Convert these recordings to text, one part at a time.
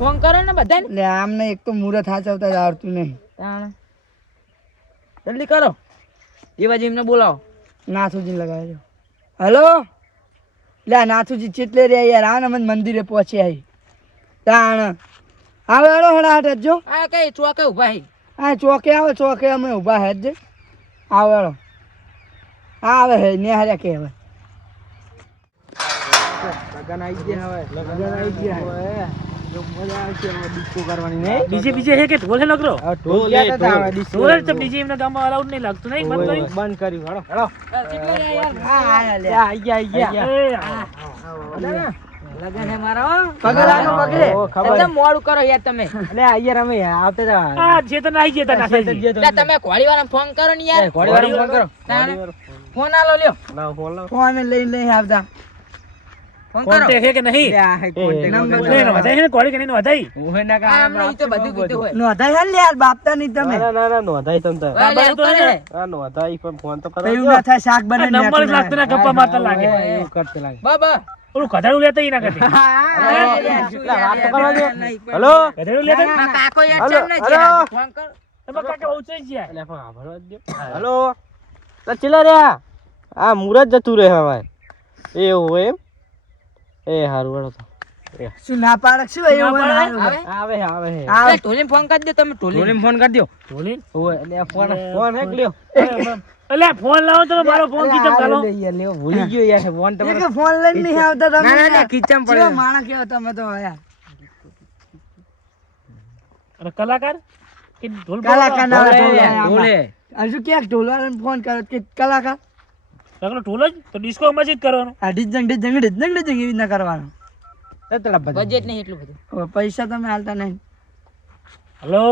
Phone કરો ને બધાને. એટલે આમને એક તો મુહૂર્ત હાચવતા જ આવડતું નહીં. તાણ. જલ્દી કરો. એ બાજુ એમને બોલાવો. નાથુજી લગાવજો હલો? લે નાથુજી ચેટલે રે યાર. આ ને મંદિરે પહોંચી આવી તાણ. આવે હળો હળા હાટ જો આ કઈ ચોકે ઊભા હી? આ ચોકે આવે ચોકે અમે ઊભા હેડ જે. આવે હળો હા આવે હે ને હાર્યા કે હવે લગન આવી ગયા હવે. લગન આવી ગયા હવે. જો મજા આવશે હવે ડિસ્કો કરવાની નહીં? બીજે બીજે છે કે ઢોલ છે નકરો ઢોલ ગયા તા હવે disco ઢોલ તો બીજે એમના ગામમાં અલાઉડ નહીં લાગતું નહીં? બંધ કર્યું? બંધ કર્યું. હેડો હેડો કેટલા રહ્યા યાર. હા આયા લે. આઈ ગયા આઈ ગયા. લગન હે મારો પગે લાગો પગે. મોડું કરો યાર તમે? અલે અમે આવતે તા આ ગયા તા. એટલે તમે ઘોડી વાળા ફોન કરો ને યાર. ફોન કરો. ફોન આલો લ્યો. ફોન લઈ લઈ આવતા. કોન્ટેક્ટ છે કે નહીં? વધાઈ કોળી વધાઈ આ અમને ઈ તો બધું કીધું હોય. નોંધાઈ હાલ યાર બાપતા નહીં તમે. હા, લે, એવું કરે. પેલું ના થાય શાક બને નંબર લાગતો ના ગપ્પા મારતા લાગે. બા બા. ઓલું ગધાડું લેતા ઈ ના કરતી. હલો? ગધેડું લેતા કાકો યાર ચમ ને ફોન કરો. તમારા કાકા બહુ ચઈ ગયા. હલો? તો ચેલા રહ્યા આ. મુરત જતું રહે હવે એવું એમ? એ હારું વળો તો. શું ના પાડક શું આવે આવે આવે. આવે. એ ફોન કરી દો તમે ઢોલીને. ફોન કરી દો. ઢોલી ઓય એટલે ફોન ફોન હે લ્યો. અલ્યા ફોન લાવો તો મારો ફોન કીધમ કરો લે યાર લેવો ભૂલી ગયો યાર ફોન એ કે ફોન લઈને નહીં આવતા તમે ના, ના, ના, પડે. માણા માણસ કેવા તમે તો યાર. અરે કલાકાર? કે ઢોલ કલાકાર ના ઢોલે, આયા. હજુ ક્યાંક ઢોલવાળાને ફોન કર્યો કે કલાકાર? નકરો ઢોલ જ? તો ડિસ્કો માં જ કરવાનો. આ ડિજંગ ડિજંગ ડિજંગ ડિજંગ એવી ના કરવાનું. તતડા બધા. બજેટ નહીં એટલું બધું. પૈસા તમે હાલતા નહીં. હલો?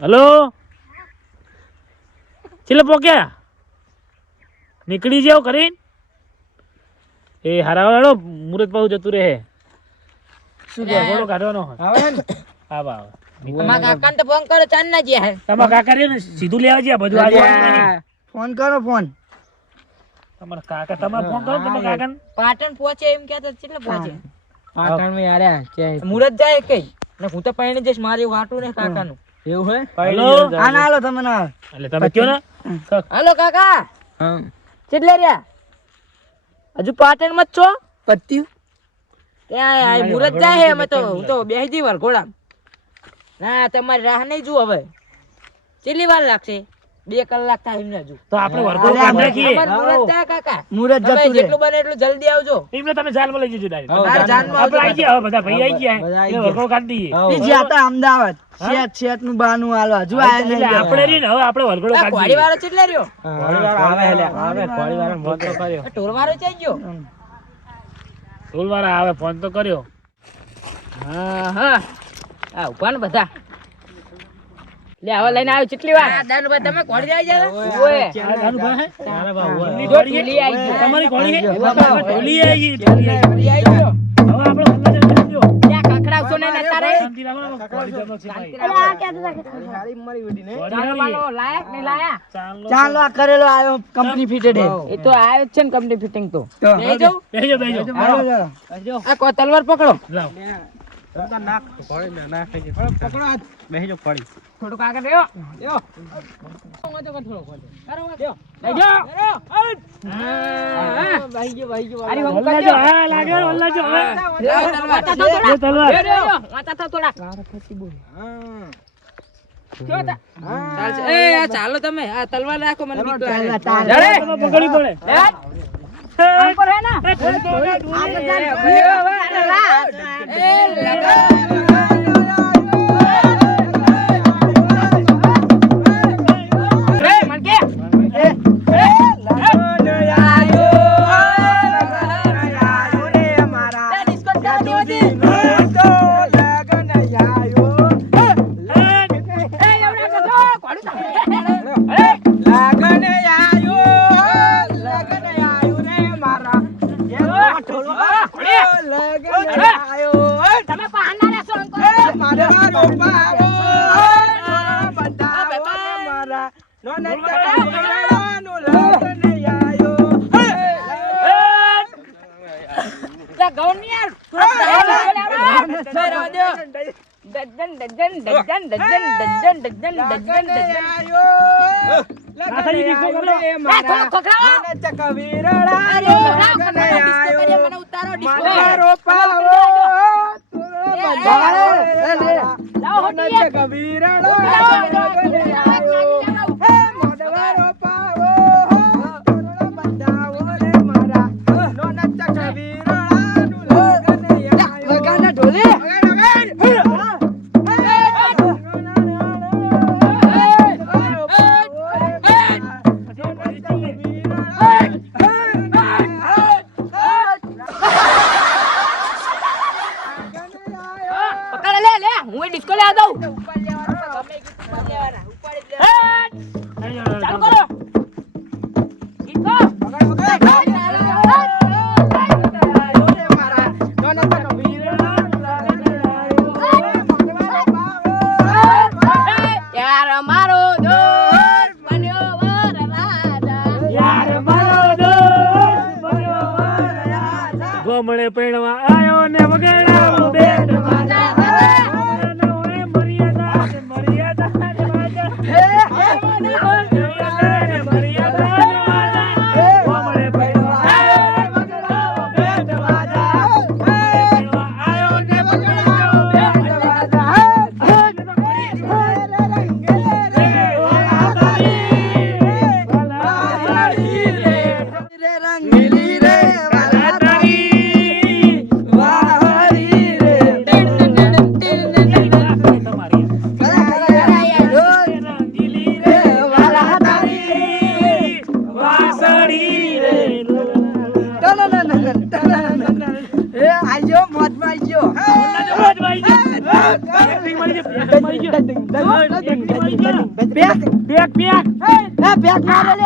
હલો? છેલ્લે પોક્યા નીકળી જાવ કરીને. એ હારાવાળો મુરત પાઉ જતું રહે. શું કે ઘોડો કાઢવાનો હોય. આવે ને? હા બા અમારા કાકાને તો ફોન કરો ચાંદ ના જ્યાં હે. તમારા કાકા રે ને સીધું લેવા જ્યાં? બધું આજે. ફોન કરો ફોન. તમારા કાકા તમારે ફોન કરો તમારા કાકા પાટણ પહોંચે એમ કહેતા કેટલે પહોંચે? પાટણમાં આર્યા છે મુરત જાય કઈ? ને હું તો પૈણે જઈશ મારી વાટું ને કાકાનું. એવું હે? હેલો? આ ના હાલો તમે ના એટલે તમે કયો ને? હાલો કાકા. હા. કેટલે રહ્યા? હજુ પાટણમાં જ છો? પત્યું? ત્યાં આ મુરત જાય હે અમે તો હું તો બેસી વાર વરઘોડા ના તમારી રાહ નહીં જુઓ હવે. કેટલી વાર લાગશે? બે કલાક થાય એમને હજુ તો આપણે વર્ગો કામ રાખીએ. મુરત જાય કાકા. મુરત જેટલું બને એટલું જલ્દી આવજો. એમને તમે જાનમાં લઈ જજો. હવ, બાર જાનમાં આપણે આવી ગયા બધા ભાઈ આવી ગયા. એટલે વર્ગો કાઢી દઈએ. એ જ્યાં અમદાવાદ. શેત શેતનું બાનું હાલો હજુ આયા એટલે નહીં આપણે રી ને હવે આપણે વર્ગડો કાઢી કોળી. વાળો કેટલે રહ્યો? કોળીવાળો આવે હેલે આવે કોળી વાળો ફોન તો કર્યો. ટોલ વાળો ચાઈ ગયો? ઢોલવાળા આવે ફોન તો કર્યો. હા હા. આ ઊભા ને બધા. લે હવે લઈને આવ્યો કેટલી વાર. દાનુભાઈ તમે ઘોડી આવી જાય ઓય આ દાનુભાઈ હે? તારા બા હોય. ઘોડી જો હે? ઢોલી આવી ગઈ. તમારી ઘોડી હે? ઢોલી આવી ગઈ, ઢોલી આવી ગઈ. હવે આપણે હલ્લા જઈને જજો. ત્યાં કાકડાવશો નહીં ને તારે? શાંતિ રાખો ને, ઘોડી જમનો છે ભાઈ. હારી મારી બેટી ને ચાલો આવી. લાયક નહીં લાયા? ચાલો. ચાલો આ કરેલો આવ્યો કંપની ફિટેડ એ. તો આવ્યો જ છે ને કંપની ફિટિંગ તો. બેજો બેજો ચાલો. આ કો તલવાર પકડો. લાવો. નાક ને પકડો હાથ આગળ રહ્યો. યો લઈ ભાઈ ગયો ભાઈ ગયો અરે હા, તલવાર. વાતા થો થોડા. ચાલો તમે. આ તલવાર રાખો મને પકડવી પડે. હે? હે ના?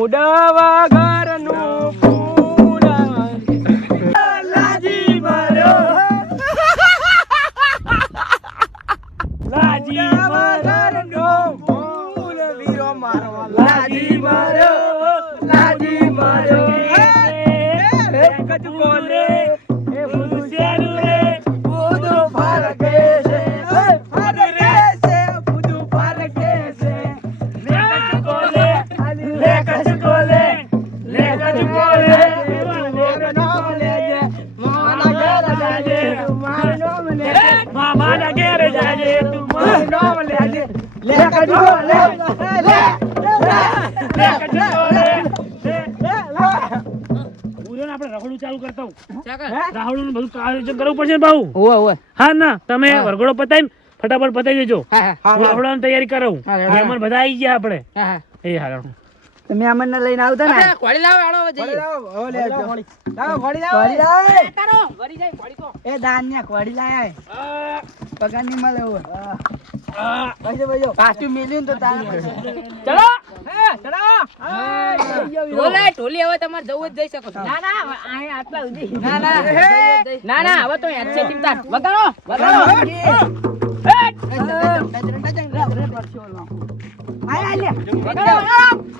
ઉડાવા ઘરનું લે કચકો લે પૂર્યોને આપણે રખડું ચાલુ કરતા હું ચાકર રાહુલનું બધું આયોજન કરવું પડશે ને ઓવે ઓવે હા ના તમે. વરઘોડો પતાવી ફટાફટ પતાવી દેજો હા હા તૈયારી કરાવું. મહેમાન બધા આવી ગયા આપણે હા હા એ હારું તમે અમને લઈને આવતા ને કોળી લાવો આડો હવે જઈએ વળી લાય. કરો વરી જાય ઘોડી તો એ દાન્યા કોડી લાય પગારની મળે હવે. આ, પછી પછી મિલ્યું તો તાર ચલો ઢોલે ઢોલી હવે તમારે જવું જ જઈ શકો છો ના ના અહીં આટલા સુધી ના ના ના ના હવે તો છે ટીમતાર વગાડો વગાડો આય, આય, લે. વગાડો એ એવું નહીં ગાવાનું એ હવે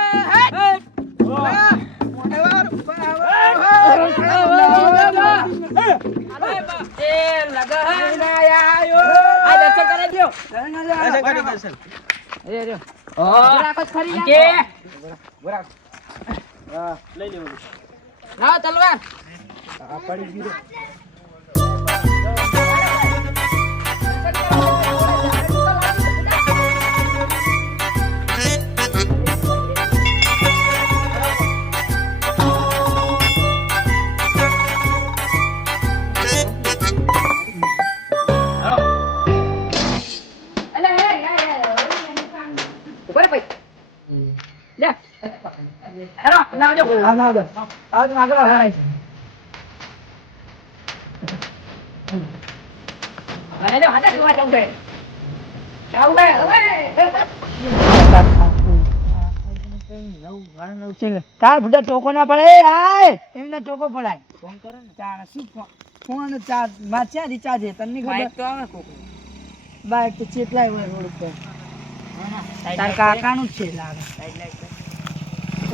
એ ખરી કે હા હરાય છે અરે હાથે તાર બધા ટોકો ના પડે. એ એમને ટોકો પડાય. ફોન કરો ને તાર શું ફોન ચાર્જમાં ક્યાં રિચાર્જ છે તને ખબર? તો આવે કોક બાઈક તો ચેટલાય હોય રોડ ઉપર. તાર કાકાનું છે લાગે.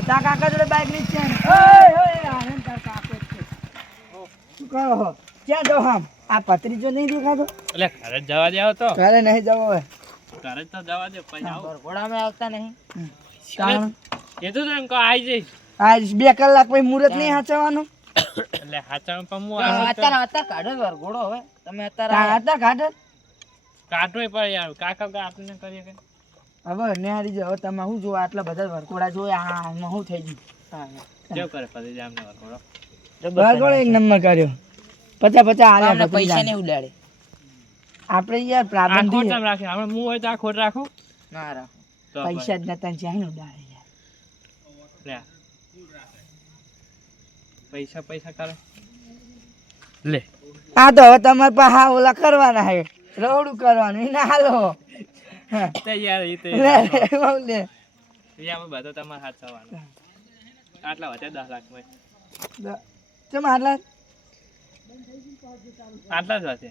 તો કાકા જોડે બાઈકની જ છે ને. ઓય ઓય આ હેન તાર કાકો છે. શું કરો હો? ક્યાં જો હમ આ પત્રીજો નહીં દેખાતો? એટલે ઘરે જ જવા દેવો તો. ઘરે નહીં જવો હવે. ઘરે જ તો જવા દે પછી આવું. વરઘોડામાં આવતા નહીં. કારણ એ તો એમ કહો આઈ જઈ આજ બે કલાક પછી મુહૂર્ત નહીં હાચવાનું? એટલે હાચવાનું પણ હું અત્યારે અત્યારે કાઢો વરઘોડો હવે. તમે અત્યારે. હતા ઘાટ કાઢવું પડે યાર કાકા આપને કરીએ કે હવે નિહાળી જાઓ હવે તમે શું જોવા આટલા બધા વરકોડા જોયા? હા આમાં શું થઈ ગયું? કેવું કરે પછી જામને વરઘોડો? વરકોડો એક નંબર કર્યો. પચાસ પચાસ અમને પૈસા પૈસા ઉડાડે. આપણે યાર આ પ્રાબંધી ખોટ રાખે. આપણે હું હોય તો આ ખોટ રાખું? ના રાખો. પૈસા જ નતા નું ડાળે યાર. પૈસા પૈસા કરે લે. આ તો હવે તમારે પાસે હા ઓલા કરવાના હે રવડું કરવાનું. એને હાલો. હા. તે યાર ઈ લે, આપણે બધો તમાર હાથ સવાનું આટલા વધે 10 લાખમાં ચમ આટલા? આટલા જ વધે.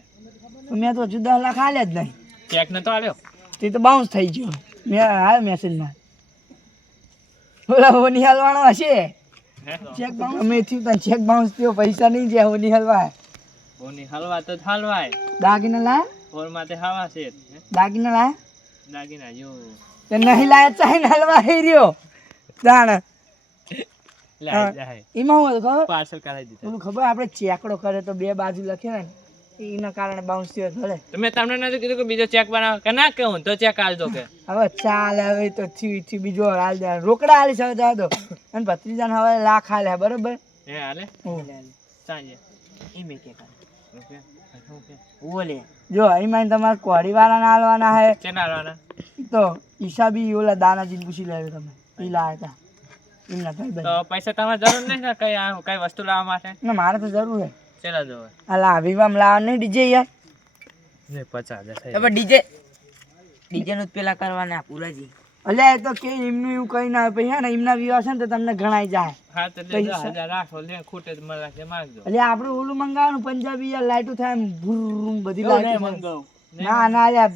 મેં તો હજુ લાખ હાલ્યા જ નહીં. ચેક નતો આલ્યો? તે તો બાઉન્સ થઈ ગયો. મેં આવ્યો મેસેજમાં ઓલા હોની હાલવાનો હશે. ચેક બાઉન્સ અમે થયું તને ચેક બાઉન્સ થયો પૈસા નહીં જાય હોની હલવા હોની હલવા તો હલવાય. દાગીના લા ઓર માથે હવા છે? દાગીના લાયા? દાગીના જો નહીં લાયા ચાઈને હલવા હઈ રહ્યો. દાણ લે હા. જાય એમાં હું ખબર? પાર્સલ કરાવી દીધા. ઓલું ખબર આપણે ચેકડો કરે તો બે બાજુ લખે ને એના કારણે બાઉન્સ થયો ભલે તમને નથી કીધું કે બીજો ચેક બનાવો. કે ના કેવું તો ચેક આલજો કે. હવે ચાલ હવે તો થી થી બીજો હાલ દે. રોકડા હાલી હવે જવા દો. અને ભત્રીજાને હવે લાખ હાલે બરોબર? હે હાલે ચાંજે એ મેં કે ઓકે ઓકે. ઓલે જો એમાં તમારે કોડી વાળાને હાલવાના હે. તો હિસાબી ઓલા દાનાજી પૂછી લેજો તમે. એ હતા એમના ભાઈ તો પૈસા તમારે જરૂર નહીં ને કઈ આ કઈ વસ્તુ લાવવા માટે? ના મારે તો જરૂર હે. ચેલા જો આ વિવામ લાવવા નહીં ડીજે યાર. ને હવે ડીજે ડીજે. નું જ પેલા કરવાના પૂરાજી. અલ્યા એ તો કે એમનું એવું કઈ ના પછી હે ને એમના વિવાહ છે ને તો તમને ગણાઈ જાય. હા તો લે હજાર રાખો લે ખૂટે તો મને રાખજે માગજો. એટલે આપણે ઓલું મંગાવવાનું પંજાબી યાર લાઈટું થાય એમ ભૂર બધી મંગાવું. ના ના યાર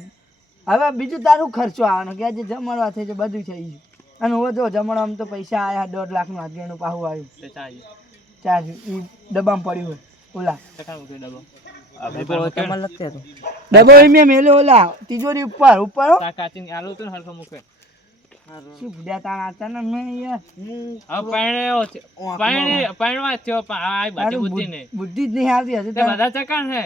હવે બીજું તારું ખર્ચો આવવાનો કે આજે જમણવા થઈ છે બધું છે ગયું. અને હવે જો જમણવામાં તો પૈસા આયા દોઢ લાખનું આગળનું પાહું આવ્યું. તો ચાંજે ચાર્જ ઈ ડબ્બામાં પડ્યું હોય. ઓલા. ડબ્બો ડબ્બો મેં મેલ્યો ઓલા તિજોરી ઉપર ઉપર આલુ તો ને હરખો મૂકે. શું ભૂડ્યા તાણ આતા ને મેં યાર હવે પાણી પાણી પાણીમાં થયો પણ આ બાજુ બુદ્ધિ નહીં. બુદ્ધિ જ નહીં આવતી હજુ તે બધા ચકાણ છે.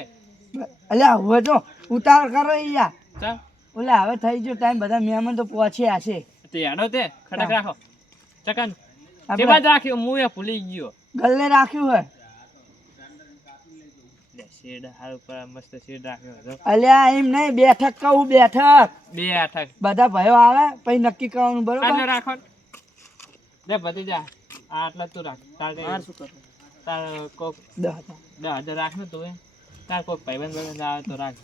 અલ્યા હવે જો ઉતાવળ કરો યાર ચાલ ઓલા હવે થઈ ગયો ટાઈમ બધા મહેમાન તો પહોંચ્યા છે તે હેડો તે ખટક રાખો. ચકાન. તે બાદ રાખ્યો હું એ ભૂલી ગયો. ગલ્લે રાખ્યું હોય શેડ હારું પર મસ્ત શેડ રાખ્યો હતો. અલ્યા એમ નહીં બેઠક કહું બેઠક. બે બધા ભાઈઓ આવે પછી નક્કી કરવાનું બરોબર? રાખો લે બધી જા આટલા તું રાખ. તાર મારે શું કરવું? તાર કોક દસ. દસ હજાર રાખ ને તું તાર કોક ભાઈબંધ ભાઈબંધ આવે તો રાખ.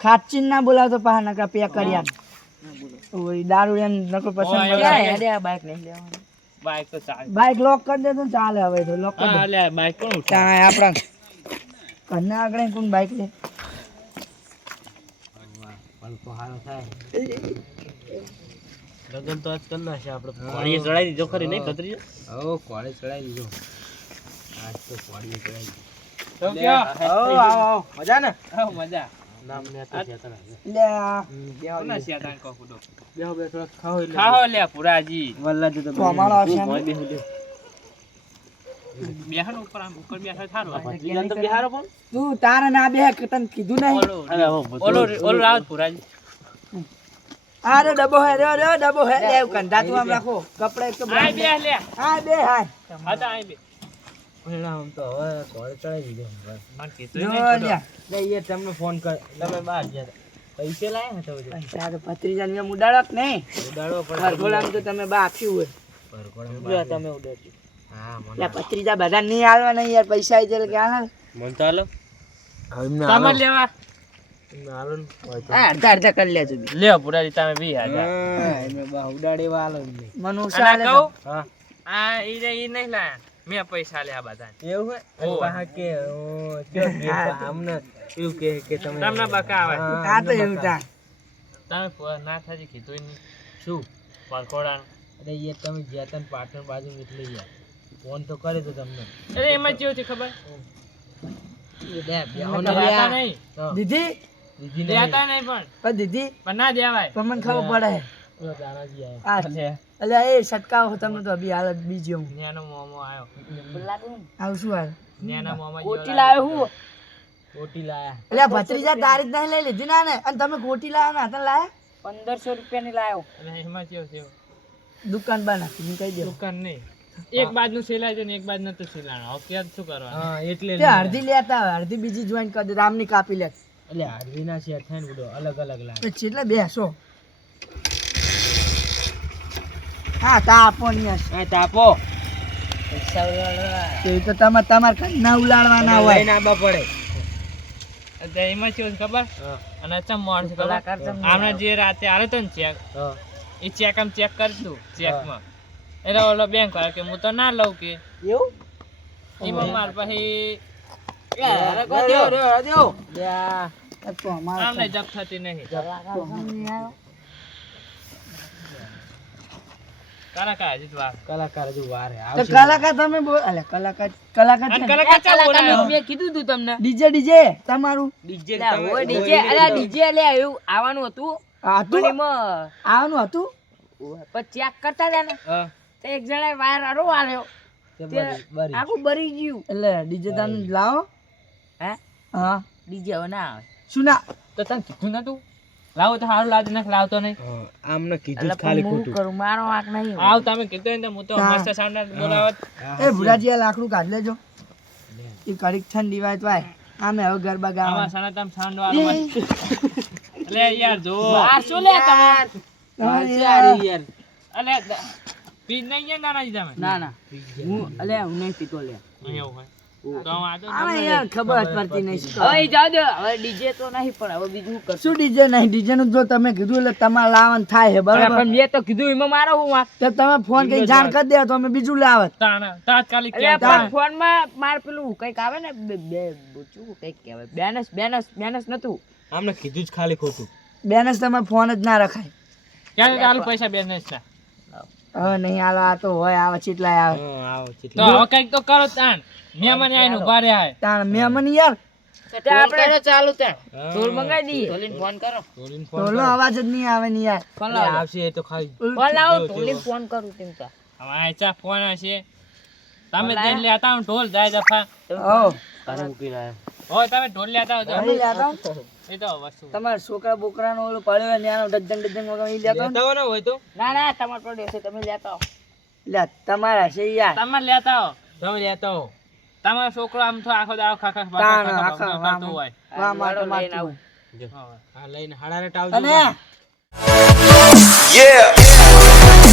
ખાચીન ના બોલાવતો પાહા નકા પે કર્યા ઓય દારૂ એમ નકો પસંદ આ બાઈક નહીં લેવાનું. બાઈક તો ચાલે. બાઈક લોક કરી દે તો ચાલે હવે તો લોક કરી દે. બાઈક કોણ ઉઠાવે? આપણા ઘરના આગળ કોણ બાઈક લે લગન તો આજ કરી નાખે આપણે. કોળીએ ચડાવી દીધો ખરી નહીં કતરી ઓ કોળે ચડાવી દીધો. આજ તો કોળીએ ચડાવી દીધો. તો કયો? આવો આવો મજા ને? આવ મજા. નામ ને તો ચેતન લે આ. કોના શેતાન કો બેહો બે ખાઓ એટલે. ખાઓ લે પુરાજી વલ્લા તો તો અમારો આવશે. બેહો દે બેહન ઉપર આમ ઉપર બેઠા થારું. ભત્રીજાને તો પણ તું તારે ના બે કે કીધું નહીં. ઓલો ઓલો ઓલો રાવત પુરાજી અરે ડબ્બો હે રે રે ડબ્બો હે. લે કંધા તું આમ રાખો. કપડા તો આય બે લે. હા બે હાય. હા તો બે. પરિણામ તો હવે કોળે ચડાવી દીધો. મને કીધું નહીં લે તમને ફોન કર. તમે બહાર ગયા હતા. પૈસે લાયા હતા બધે પૈસા તો ભત્રીજાને મેં ઉડાડો નહીં. ઉડાડો પણ તો તમે બા આપ્યું હોય. તમે ઉડેટી લે પત્રીજા બધા નહીં હાલવાના યાર પૈસા આવી જાય કે હાલ મન તો હાલો. તમારે લેવા. અડધા અડધા કરી લેજો લ્યો પુરાજી તમે બી હાજર મને ઉસાલે કહું આ ઈ રે ઈ નહીં લાયા. મેં પૈસા લ્યા બધા એવું હે? ઓવે. પાહા કે ઓ, કે પા- એવું કે કે તમે તમને બકાવે હા તો એવું તા તમે ના થાજી કીધું શું? અરે યાર તમે જ્યાં તને પાટણ બાજુ એટલે યાર ફોન તો કરે તો તમને. અરે એમાં કેવું છે ખબર? લ્યા. દીદી? દીદી દેતા નહીં પણ. પણ દીદી પણ ના દેવાય. પણ મને ખબર પડે. અલ્યા એ સટકાવ તમને તો અભી હાલત બીજી. હું ન્યાનો મોમો આવ્યો આવું શું હાલ. ન્યાના મોમો કોટી લાવ્યો હું કોટી લાયા અલ્યા ભત્રીજા તારી જ નહીં લઈ લીધી ના ને? અને તમે કોટી લાયા ના તને લાયા? પંદરસો રૂપિયાની લાવ્યો અને એમાં કેવું છે. દુકાન બા નાખી કહી દુકાન નહીં. એક બાજનું સિલાય છે ને એક બાજ નતું સિલાણું ઓકે શું કરવાનું? હા એટલે તે અડધી લેતા હોય અડધી બીજી જોઈન કરી દે રામની કાપી લે. એટલે હાડવીના શેર થાય ને બધો અલગ અલગ લાગે. એટલે બેસો. હા તાપો ને. હા તાપો તો એ તો તમારે તમારે કઈ ના ઉલાડવાના હોય. ના આવવા પડે. એટલે એમાં શું ખબર? અને ચમ મોણ કલાકાર આમને જે રાતે આવ્યો તો ને ચેક એ ચેક આમ ચેક કરી દઉં ચેકમાં. એટલે ઓલો બેંક વાળો કે હું તો ના લઉં કે. એવું? એમાં માર પછી જપ થતી નહીં. હજી વાર. કલાકાર હજુ વાર તો કલાકાર તમે બોલ અલે કલાકાર કલાકાર અને કલાકાર ચા મેં કીધું તું તમને. ડીજે ડીજે તમારું. ડીજે લ્યા, ડીજે અલ્યા એવું આવવાનું હતું. હતું? એમાં આવવાનું હતું? પછી ચેક કરતા હતા ને? એક જણાએ વાયર આરો આલ્યો આખું બરી ગયું. એટલે ડીજે તમે લાવો. હે? હા. ડીજે હવે ના આવે. શું ના? તો તને કીધું નતું? લાવો તો સારું લાગે નાખ લાવતો નહીં. હા, આમને કીધું ખાલી ખોટું. કરું? મારો વાંક નહીં આવ તમે કીધું ને હું તો. મસ્ત સાઉન્ડ બોલાવત. એ ભુરાજી આ લાકડું કાઢ લેજો. એ કડીક ઠંડી વાત વાય. આમે હવે ગરબા આમાં ગાવા તમ સાઉન્ડ વાળો. અલે યાર જો. મારશો લે તમે. યાર. અલે દ- નહીં ગયા નાનાજી તમે ના ના. હું અલ્યા હું નહીં પીતો લે. એવું હોય. તો વાંધો નહીં. આમે યાર ખબર પડતી નહીં શું હવે ઈ જાઓ દે હવે ડીજે તો નહીં પણ હવે બીજું શું ડીજે નહીં? ડીજે નું જો તમે કીધું એટલે તમારે લાવવાનું થાય છે બરાબર? મેં તો કીધું એમાં મારો હું વાંક તો તમે ફોન કઈ જાણ કરી દે તો અમે બીજું લાવત. તાણ- તાત્કાલિક અલ્યા કહેવું માર પેલું કંઈક આવે ને બે શું કંઈક કહેવાય? બેનસ બેનસ બેનસ નતું. આમને કીધું જ ખાલી ખોટું. બેનસ તમે ફોન જ ના રખાય. ક્યાં ચાલુ પૈસા બેનસ ના હવે નહીં હાલો આ તો હોય આવે ચીટલાય આવે. આવો તો હવે કંઈક તો કરો તાણ. મહેમાન આય ઊભા રહ્યા. તાણ મેમન યાર. આપણે ચાલુ ત્યાં. ઢોલ મંગાવી દઈએ. ટોલીને ફોન કરો. ટોલનો અવાજ જ નહીં આવે ને યાર. ફોન કરે. આવશે એ તો ખાલી ફોન લાવો ટોલીને ફોન કરું તેમ તો. હવે આ ચા ફોન હશે. તમે જઈને લેતા હું ઢોલ જાય દફા ઓ તમે ઢોલ લેતા આવજો તમે લેતા તમારા છોકરા બોકરાનો ઓલું પડ્યો હોય ત્યાં ડજન ડજન વગર લેતો લેતા હોય તો? ના ના તમારો ટોલ છે તમે લેતા હો. લે તમારા છે યાર. તમે લેતા હો. તમે લેતા હો. તમારો છોકરો આમ તો આખો દાડો ખાખા ખાખા હોય. માટો લઈને આવું. હોય. જો. હા લઈને હાડા રેટ આવજો. અને? Yeah.